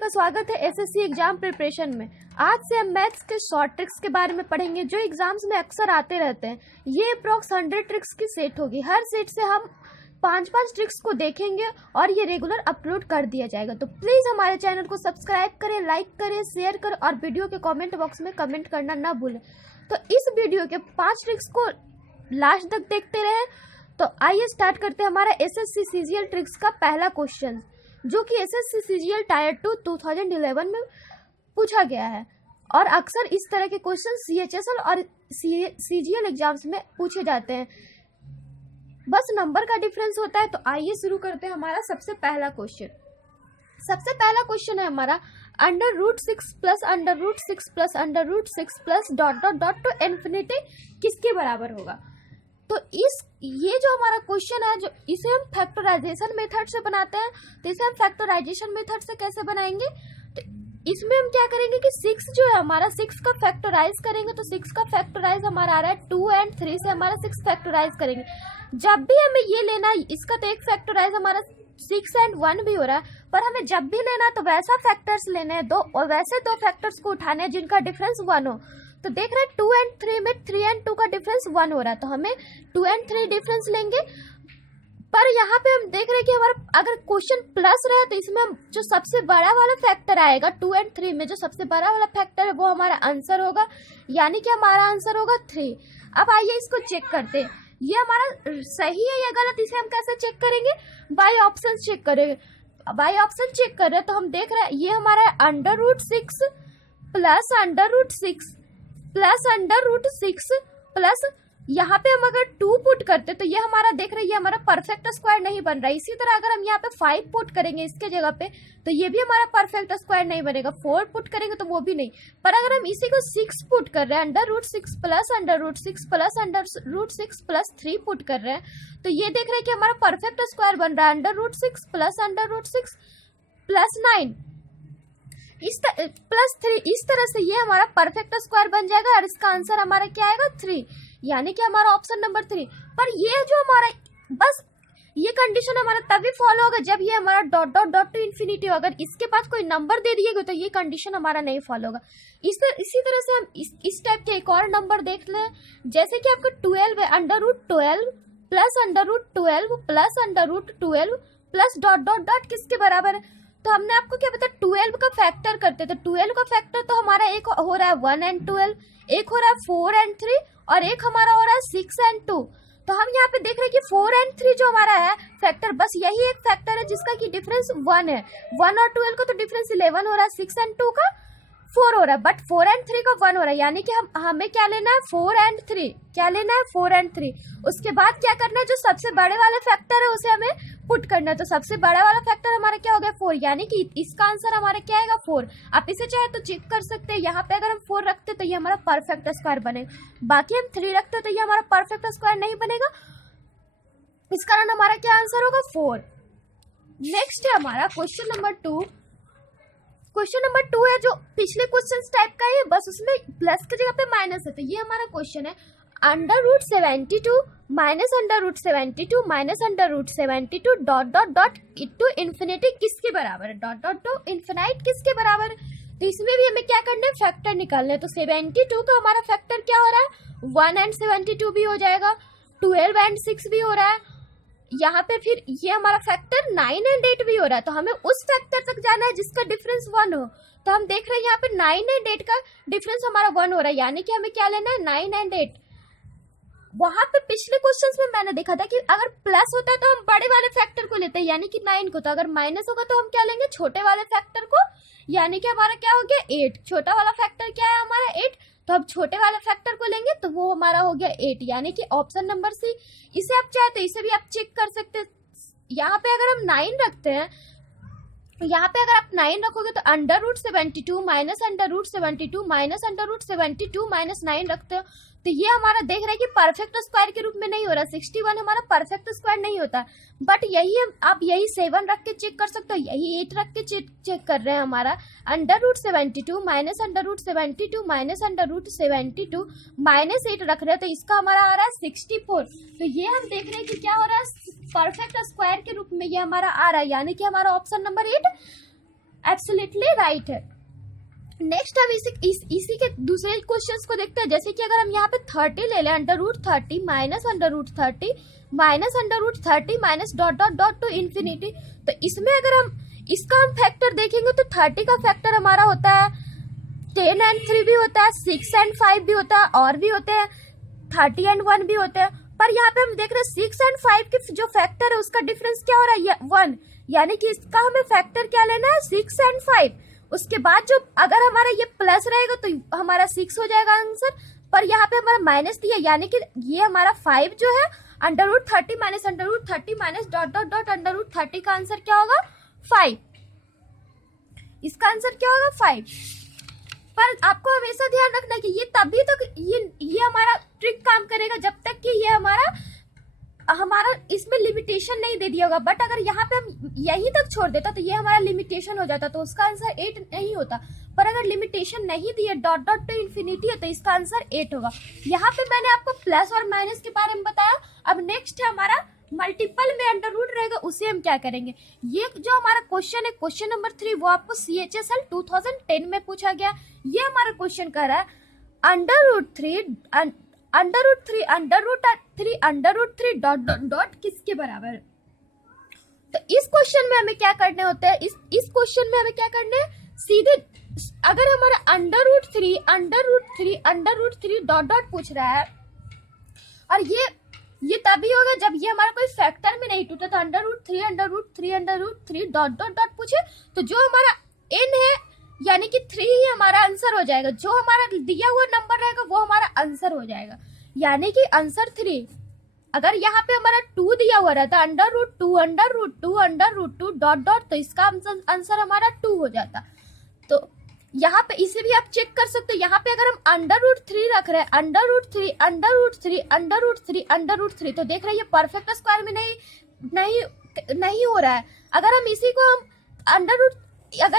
का स्वागत है एसएससी एग्जाम प्रिपरेशन में। आज से हम मैथ्स के शॉर्ट ट्रिक्स के बारे में पढ़ेंगे जो एग्जाम्स में अक्सर आते रहते हैं। ये अप्रॉक्स 100 ट्रिक्स की सेट होगी। हर सेट से हम 5-5 ट्रिक्स को देखेंगे और ये रेगुलर अपलोड कर दिया जाएगा। तो प्लीज़ हमारे चैनल को सब्सक्राइब करें, लाइक करें, शेयर करें और वीडियो के कॉमेंट बॉक्स में कमेंट करना ना भूलें। तो इस वीडियो के 5 ट्रिक्स को लास्ट तक देखते रहें। तो आइए स्टार्ट करते हैं हमारा एसएससी सीजीएल ट्रिक्स का पहला क्वेश्चन, जो कि एसएससी सीजीएल टायर 2 2011 में पूछा गया है और अक्सर इस तरह के क्वेश्चन सीएचएसएल और सीजीएल एग्जाम्स में पूछे जाते हैं। बस नंबर का डिफरेंस होता है। तो आइए शुरू करते हैं हमारा सबसे पहला क्वेश्चन। सबसे पहला क्वेश्चन है हमारा √6 plus √6 plus √6 plus dot dot dot to infinity किसके बराबर होगा। तो ये जो हमारा क्वेश्चन है, जो इसे हम फैक्टराइजेशन मेथड से बनाते हैं। तो इसे हम फैक्टराइजेशन मेथड से कैसे बनाएंगे, तो इसमें हम क्या करेंगे कि 6 जो है हमारा 6 का फैक्टराइज करेंगे। तो 6 का फैक्टराइज हमारा आ रहा है 2 और 3 से हमारा 6 फैक्टराइज करेंगे। जब भी हमें ये लेना है, इसका तो एक फैक्टराइज हमारा 6 और 1 भी हो रहा है, पर हमें जब भी लेना है तो वैसा फैक्टर्स लेने हैं दो, और वैसे दो फैक्टर्स को उठाने हैं जिनका डिफरेंस 1 हो। तो देख रहे हैं 2 और 3 में 3 और 2 का डिफरेंस 1 हो रहा है, तो हमें 2 और 3 डिफरेंस लेंगे। पर यहाँ पे हम देख रहे हैं कि हमारा अगर क्वेश्चन प्लस रहे तो इसमें हम जो सबसे बड़ा वाला फैक्टर आएगा 2 और 3 में, जो सबसे बड़ा वाला फैक्टर है वो हमारा आंसर होगा, यानी कि हमारा आंसर होगा 3। अब आइए इसको चेक करते हैं, ये हमारा सही है या गलत। इसे हम कैसे चेक करेंगे, बाय ऑप्शन चेक करेंगे। बाय ऑप्शन चेक कर रहे हैं तो हम देख रहे हैं ये हमारा √6 प्लस √6 प्लस √6 प्लस यहाँ पे हम अगर 2 पुट करते तो ये हमारा देख रहे हैं ये हमारा परफेक्ट स्क्वायर नहीं बन रहा है। इसी तरह अगर हम यहाँ पे 5 पुट करेंगे इसके जगह पे तो ये भी हमारा परफेक्ट स्क्वायर नहीं बनेगा। 4 पुट करेंगे तो वो भी नहीं। पर अगर हम इसी को 6 पुट कर रहे हैं, √6 प्लस √6 प्लस √6 प्लस 3 पुट कर रहे हैं, तो ये देख रहे हैं कि हमारा परफेक्ट स्क्वायर बन रहा है √6 प्लस √6 प्लस 9 प्लस 3। इस तरह से ये हमारा परफेक्ट स्क्वायर बन जाएगा और इसका आंसर हमारा क्या आएगा 3, यानी कि हमारा ऑप्शन नंबर 3। पर ये जो हमारा बस ये कंडीशन हमारा तभी फॉलो होगा जब ये हमारा dot dot dot to infinity हो। अगर इसके बाद कोई नंबर दे दिएगा तो ये कंडीशन हमारा नहीं फॉलो होगा। इसी तरह से हम इस टाइप के एक और नंबर देख लें, जैसे कि आपका 12 है, √12 plus √12 plus √12 plus dot dot dot किसके बराबर है। तो हमने आपको क्या बताया, 12 का फैक्टर करते तो 12 का फैक्टर तो हमारा एक हो रहा है 1 और 12, एक हो रहा है 4 और 3 और एक हमारा हो रहा है 6 और 2। तो हम यहाँ पे देख रहे हैं कि 4 और 3 जो हमारा है फैक्टर, बस यही एक फैक्टर है जिसका कि डिफरेंस 1 है। 1 और 12 का तो डिफरेंस 11 हो रहा है, 6 और 2 का 4 हो रहा है, बट 4 और 3 का 1 हो रहा है, यानी कि हमें क्या लेना है 4 और 3। क्या लेना है 4 और 3। उसके बाद क्या करना है, जो सबसे बड़े वाले फैक्टर है उसे हमें पुट करना है। तो सबसे बड़ा वाला फैक्टर हमारा क्या हो गया 4, यानी कि इसका आंसर हमारा क्या आएगा 4। आप इसे चाहे तो चेक कर सकते हैं, यहाँ पे अगर हम 4 रखते तो ये हमारा परफेक्ट स्क्वायर बनेगा, बाकी हम 3 रखते तो ये हमारा परफेक्ट स्क्वायर नहीं बनेगा। इस कारण हमारा क्या आंसर होगा 4। नेक्स्ट है हमारा क्वेश्चन नंबर 2। क्वेश्चन नंबर 2 है जो पिछले क्वेश्चन टाइप का है, बस उसमें प्लस की जगह पे माइनस है। तो ये हमारा क्वेश्चन है √72 minus √72 minus √72 dot dot dot to infinity किसके बराबर है, डॉट डॉट टू इन्फिनाइट किसके बराबर है। तो इसमें भी हमें क्या करना है, फैक्टर निकालना है। तो 72 का हमारा फैक्टर क्या हो रहा है 1 और 72 भी हो जाएगा, 12 और 6 भी हो रहा है, यहाँ पे फिर ये हमारा फैक्टर 9 और 8 भी हो रहा है। तो हमें उस फैक्टर तक जाना है जिसका डिफरेंस 1 हो। तो हम देख रहे हैं यहाँ पे 9 और 8 का डिफरेंस हमारा 1 हो रहा है, यानी कि हमें क्या लेना है 9 और 8। वहां पे पिछले क्वेश्चंस में मैंने देखा था कि अगर प्लस होता है तो हम बड़े वाले फैक्टर को लेते हैं, यानी कि 9 को। तो अगर माइनस होगा तो हम क्या लेंगे छोटे वाले फैक्टर को, यानी कि हमारा क्या हो गया 8। छोटा वाला फैक्टर क्या है हमारा 8, तो हम छोटे वाले फैक्टर को लेंगे तो वो हमारा हो गया 8, यानी कि ऑप्शन नंबर सी। इसे आप चाहे तो इसे भी आप चेक कर सकते हैं। यहाँ पे अगर हम 9 रखते हैं, यहाँ पे अगर आप 9 रखोगे तो √72 माइनस √72 माइनस √72 माइनस 9 रखते हो तो ये हमारा देख रहे हैं कि परफेक्ट स्क्वायर के रूप में नहीं हो रहा। 61 हमारा परफेक्ट स्क्वायर नहीं होता, बट यही आप यही 7 रख के चेक कर सकते हो, यही 8 रख के चेक कर रहे हैं हमारा √72 माइनस √72 माइनस √72 माइनस 8 रख रहे हैं, तो इसका हमारा आ रहा है 64। तो ये हम देख रहे हैं कि क्या हो रहा है परफेक्ट स्क्वायर के रूप में ये हमारा आ रहा है, यानी कि हमारा ऑप्शन नंबर 8 एब्सोल्युटली राइट है। नेक्स्ट हम इसी के दूसरे क्वेश्चंस को देखते हैं। जैसे कि अगर हम यहाँ पे 30 ले लें, √30 minus √30 minus √30 minus dot dot dot to infinity, तो इसमें अगर हम इसका हम फैक्टर देखेंगे तो 30 का फैक्टर हमारा होता है 10 एंड 3 भी होता है, 6 एंड 5 भी होता है, और भी होते हैं 30 एंड 1 भी होते हैं। पर यहाँ पे हम देख रहे हैं 6 एंड 5 के जो फैक्टर है उसका डिफरेंस क्या हो रहा है, 1, यानी कि इसका हमें फैक्टर क्या लेना है, 6 एंड 5। उसके बाद जो अगर हमारा ये प्लस रहेगा तो हमारा 6 हो जाएगा आंसर, पर यहाँ पे हमारा माइनस दिया, यानी कि ये हमारा 5 जो है √30 minus √30 minus dot dot dot √30 का आंसर क्या होगा, 5। इसका आंसर क्या होगा, 5। पर आपको हमेशा ध्यान रखना है कि ये तभी तक ये हमारा ट्रिक काम करेगा जब तक कि ये हमारा इसमें लिमिटेशन नहीं दे दिया होगा। बट अगर यहाँ पे हम यहीं तक छोड़ देता तो ये हमारा लिमिटेशन हो जाता, तो उसका आंसर 8 नहीं होता। पर अगर लिमिटेशन नहीं दिए डॉट डॉट टू इन्फिनिटी है तो इसका आंसर 8 होगा। यहाँ पे मैंने आपको प्लस और माइनस के बारे में बताया। अब नेक्स्ट है हमारा मल्टीपल में अंडर रूट रहेगा, उसे हम क्या करेंगे। ये जो हमारा क्वेश्चन है, क्वेश्चन नंबर 3, वो आपको CHSL 2010 में पूछा गया। ये हमारा क्वेश्चन कर रहा है √3 √3 डॉट डॉट डॉट किसके बराबर है। तो इस क्वेश्चन में हमें क्या करने होते हैं, इस क्वेश्चन में हमें क्या करने हैं, सीधे अगर हमारा √3 डॉट डॉट पूछ रहा है, और ये तभी होगा जब ये हमारा कोई फैक्टर में नहीं टूटा। तो √3 डॉट डॉट डॉट पूछे तो जो हमारा n है यानी कि 3 ही हमारा आंसर हो जाएगा। जो हमारा दिया हुआ नंबर रहेगा वो हमारा आंसर हो जाएगा, यानी कि आंसर 3। अगर यहाँ पे हमारा 2 दिया हुआ रहता √2 डॉट डॉट, तो इसका आंसर हमारा 2 हो जाता। तो यहाँ पे इसे भी आप चेक कर सकते हो। यहाँ पे अगर हम √3 रख रहे हैं, √3 तो देख रहे हैं ये परफेक्ट स्क्वायर में नहीं हो रहा है। अगर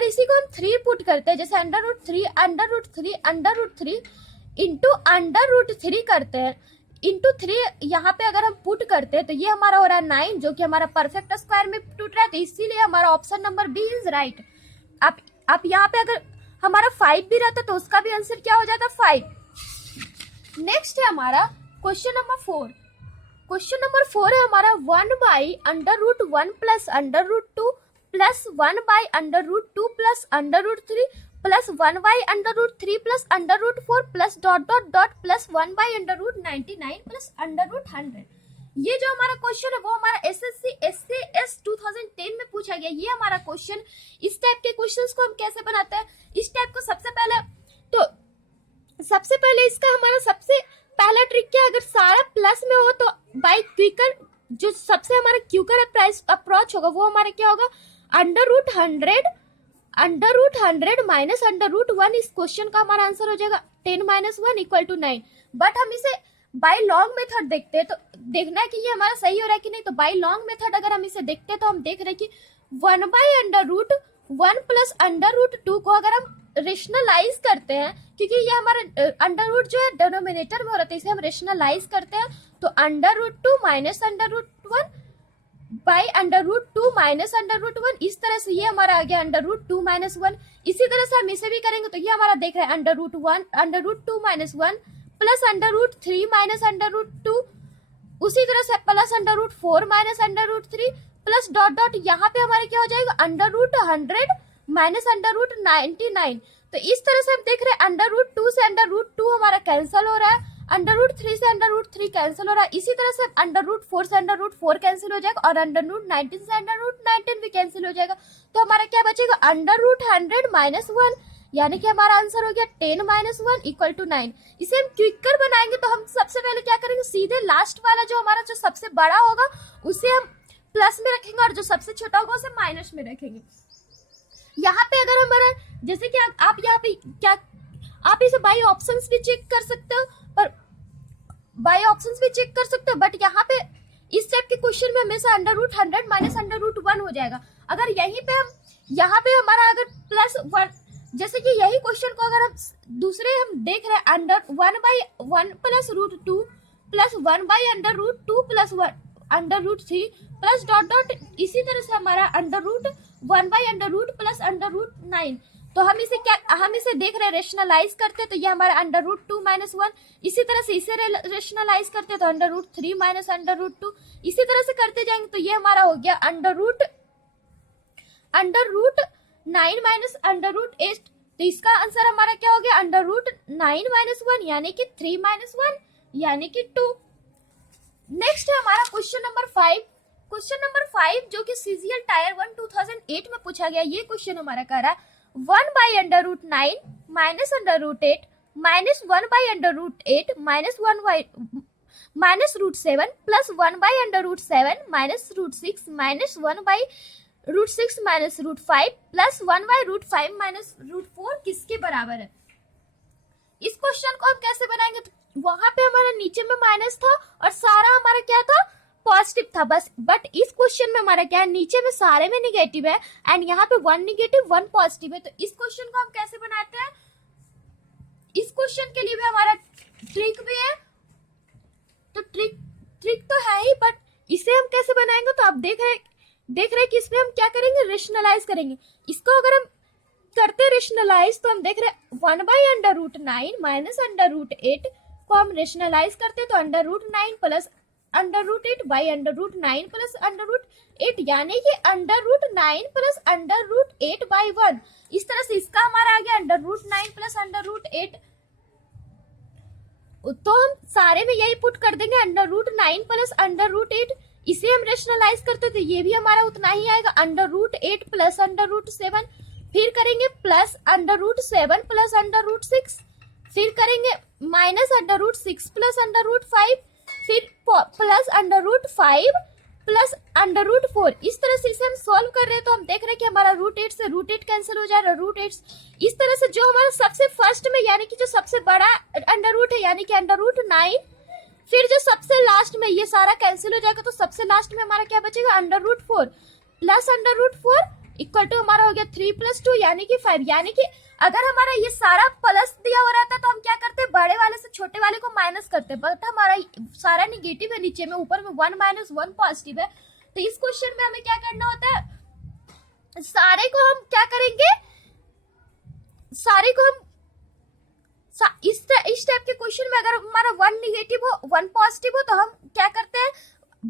इसी को हम 3 पुट करते हैं, जैसे √3 इंटू √3 करते हैं, इंटू 3 यहाँ पे अगर हम पुट करते हैं तो ये हमारा हो रहा है 9, जो कि हमारा परफेक्ट स्क्वायर में टूट रहा है। तो इसीलिए हमारा option number B is right. आप यहाँ पे अगर हमारा 5 भी रहता तो उसका भी आंसर क्या हो जाता, 5। नेक्स्ट है हमारा क्वेश्चन नंबर 4। क्वेश्चन नंबर 4 है हमारा 1/√1 plus √2 plus 1/√2 plus √3 plus 1/√3 plus √4 plus dot dot dot plus 1/√99 plus √100। ये जो हमारा क्वेश्चन है वो हमारा SSC SAS 2010 में पूछा गया। ये हमारा क्वेश्चन, इस टाइप के क्वेश्चंस को हम कैसे बनाते हैं, इस टाइप को सबसे पहले इसका हमारा सबसे पहला ट्रिक क्या है, अगर सारा प्लस में हो तो बाय क्विकर जो सबसे हमारा क्विकर प्राइस अप्रोच होगा वो हमारा क्या होगा, √100 माइनस √1। इस क्वेश्चन का हमारा आंसर हो जाएगा 10 - 1 = 9। बट हम इसे बाय लॉन्ग मेथड देखते हैं तो देखना है कि ये हमारा सही हो रहा है कि नहीं। तो बाय लॉन्ग मेथड अगर हम इसे देखते हैं तो हम देख रहे हैं कि 1/√1 प्लस √2 को अगर हम रेशनलाइज करते हैं, क्योंकि ये हमारा अंडर जो है डिनोमिनेटर में हो रहा है, इसे हम रेशनलाइज करते हैं तो √2 माइनस √1 बाय √2 माइनस √1। इस तरह से ये हमारा आ गया √2 - 1। इसी तरह से हम इसे भी करेंगे तो ये हमारा देख रहे हैं √2 - 1 प्लस √3 माइनस √2, उसी तरह से plus √4 minus √3 plus dot dot यहाँ पे हमारे क्या हो जाएगा √100 माइनस √99। तो इस तरह से हम देख रहे हैं √2 से √2 हमारा कैंसिल हो रहा है, √3 से √3 कैंसिल हो रहा है, इसी तरह से √4 से √4 कैंसिल हो जाएगा और √19 से √19 भी कैंसिल हो जाएगा। तो हमारा क्या बचेगा √100 - 1, यानी कि हमारा आंसर हो गया 10 - 1 = 9। इसे हम क्विकर बनाएंगे तो हम सबसे पहले क्या करेंगे, सीधे लास्ट वाला जो हमारा जो सबसे बड़ा होगा उसे हम प्लस में रखेंगे और जो सबसे छोटा होगा उसे माइनस में रखेंगे। यहाँ पे अगर हमारा जैसे कि आप यहाँ पे क्या आप इसे बाई ऑप्शंस भी चेक कर सकते हो, बट यहाँ पे इस टाइप के क्वेश्चन में हमेशा √100 माइनस √1 हो जाएगा। अगर यहीं पे यहाँ पे हमारा अगर प्लस 1, जैसे कि यही क्वेश्चन को अगर हम दूसरे हम देख रहे हैं 1/1 plus √2 plus 1/√2 plus 1 under root 3 plus dot dot, इसी तरह से हमारा under root 1 by under root plus under root 9। तो हम इसे देख रहे हैं, रेशनलाइज करते हैं तो ये हमारा अंडर रूट 2 माइनस 1, इसी तरह से इसे रेशनलाइज करते हैं तो under root 3 minus under root 2, इसी तरह से करते जाएंगे तो ये हमारा हो गया under root 9 minus under root 8। तो इसका आंसर हमारा क्या हो गया, अंडर रूट 9 माइनस 1 यानी कि 3 माइनस 1 यानी कि 2। नेक्स्ट है हमारा क्वेश्चन नंबर 5। क्वेश्चन नंबर 5 जो कि सीजीएल टायर 1 2008 में पूछा गया, ये क्वेश्चन हमारा कह रहा है 1 by under root 9 minus under root 8 minus 1 by under root 8 minus 1 by minus root 7 plus 1 by under root 7 minus root 6 minus 1 by root 6 minus root 5 plus 1 by root 5 minus root 4 किसके बराबर है। इस question को हम कैसे बनाएंगे, तो वहां पे हमारा नीचे में माइनस था और सारा हमारा क्या था, पॉजिटिव था बस। बट इस क्वेश्चन में हमारा क्या है, नीचे में सारे में निगेटिव है एंड यहाँ पे 1 निगेटिव 1 पॉजिटिव है। तो इस क्वेश्चन को हम कैसे बनाते हैं, इस क्वेश्चन के लिए भी हमारा ट्रिक भी है। तो ट्रिक तो है ही, बट इसे हम कैसे बनाएंगे, तो आप देख रहे कि इसमें हम क्या करेंगे, रेशनलाइज करेंगे। इसको अगर हम करते रेशनलाइज तो हम देख रहे 1 by under root 9 minus under root 8 को हम रेशनलाइज करते तो under root 9 plus under root 8 by under root 9 plus under root 8 यानी कि under root 9 plus under root 8 by 1। इस तरह से इसका हमारा आ गया under root 9 plus under root 8। तो हम सारे में यही पुट कर देंगे under root 9 plus under root 8। इसे हम रेशनलाइज करते तो ये भी हमारा उतना ही आएगा, under root 8 plus under root 7, फिर करेंगे plus under root 7 plus under root 6, फिर करेंगे minus under root 6 plus under root 5, फिर plus under root 5 plus under root 4। इस तरह से इसे हम सॉल्व कर रहे हैं तो हम देख रहे हैं कि हमारा रूट 8 से रूट 8 कैंसिल हो जा रहा है, रूट 8 इस तरह से जो हमारा सबसे फर्स्ट में यानी कि जो सबसे बड़ा अंडर रूट है यानी कि अंडर रूट 9, फिर जो सबसे लास्ट में ये सारा कैंसिल हो जाएगा तो सबसे लास्ट में हमारा क्या बचेगा, under root 4 plus under root 4 equal to हमारा हो गया 3 प्लस 2 यानी कि 5। यानी कि अगर हमारा ये सारा प्लस दिया हुआ रहता तो हम क्या करते, बड़े वाले से छोटे वाले को माइनस करते, बट हमारा सारा निगेटिव है नीचे में, ऊपर में 1 माइनस 1 पॉजिटिव है। तो इस क्वेश्चन में हमें क्या करना होता है, सारे को हम क्या करेंगे, सारे को हम इस टाइप के क्वेश्चन में अगर हमारा 1 निगेटिव हो 1 पॉजिटिव हो तो हम क्या करते हैं,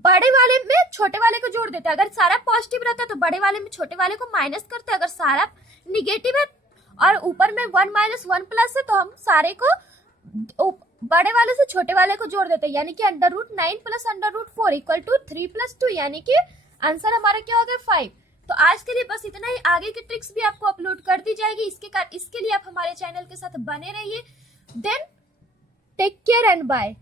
बड़े वाले में छोटे वाले को जोड़ देते हैं। अगर सारा पॉजिटिव रहता है तो बड़े वाले में छोटे वाले को माइनस करते हैं, अगर सारा निगेटिव है और ऊपर में 1 माइनस 1 प्लस है तो हम सारे को बड़े वाले से छोटे वाले को जोड़ देते हैं। यानी कि under root 9 plus under root 4 equal to 3 plus 2 यानी कि आंसर हमारा क्या हो गया 5। तो आज के लिए बस इतना ही, आगे की ट्रिक्स भी आपको अपलोड कर दी जाएगी। इसके लिए आप हमारे चैनल के साथ बने रहिए। Then take care and bye.